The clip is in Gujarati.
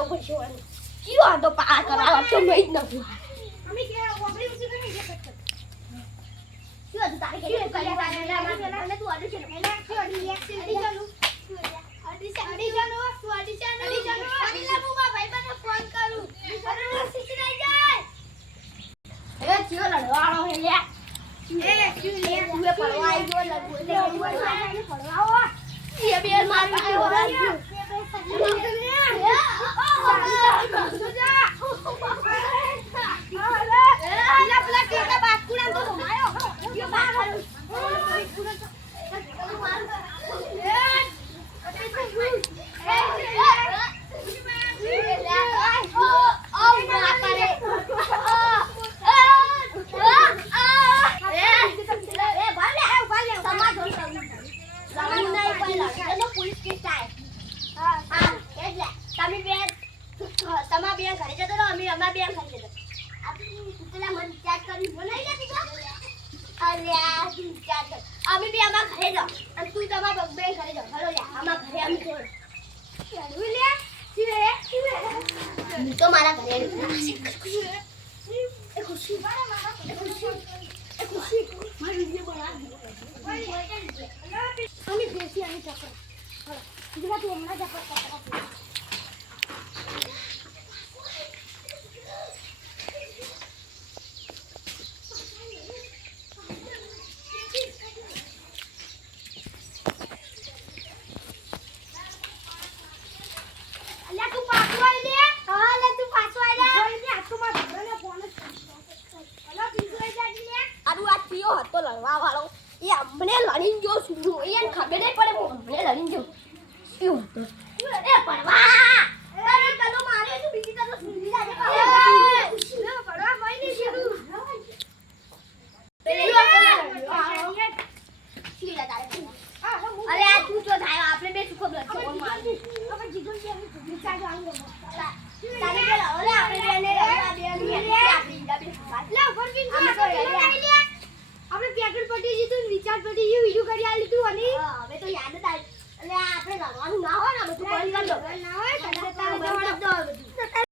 લાવવું પડશે વાનું કયો આ તો પાર કરાવવા તો મેં જ નથી અમે કે ઓબળી ઉસી કરી જે કટ કયો તો તારે કે કરી મને તું ઓડિશન એને કયો રિએક્શન અડી ચાલુ અડી ચાલુ અડી લાવું માં ભાઈબંધને ફોન કરું અરે શીખી જાય એ કયો લડવાળો હે લે એ ક્યુ લે તું પડવા આવી ગયો લડવો લે પડવાઓ એ બે મારી કે ઓરાજો તમા બેન ઘરે જતો રહો અમે અમાર બેન ઘરે જતો આપણે પેલા મન ચાટ કરી બોલાઈ લે તું અલ્યા તું ચાટ અમે બે અમાર ઘરે જાવ અને તું તમાર બેન ઘરે જાવ હાલો લે અમાર ઘરે અમે જોડ ચાલુ લે સીવે તો મારા ઘરે એ ખુશી મારી વિડિયો બના અમે બેસી આની ચક્કર હાલો બીજા તું હમણાં ચક્કર કરા તો લડવા વાળો એ અમને લડીને જો સુધુ એને ખબર નહીં પડે હું અમને લડીને જો શું હતો એ પડવા તારે કલો મારે તો બીજી તરફ સુધી જાજે પડવા કોઈ નહીં સીધું અરે આ તું જો થાય આપણે બે સુખો બ્લડ ચોક માર હવે જીગો કે વિચાર આંગો તારે કે ઓલે આપણે બેને આપણી ડાબી લે ફરકીન આપણે પેકેટ પટી જીતું રિચાર્જ પટી જે વિડિયો કરી આલી તું અને હવે તો યાદ જ આવી એટલે આપણે લડવાનું ના હોય ને બધું કરી લો ના હોય તારે તારે જવાનું તો બધું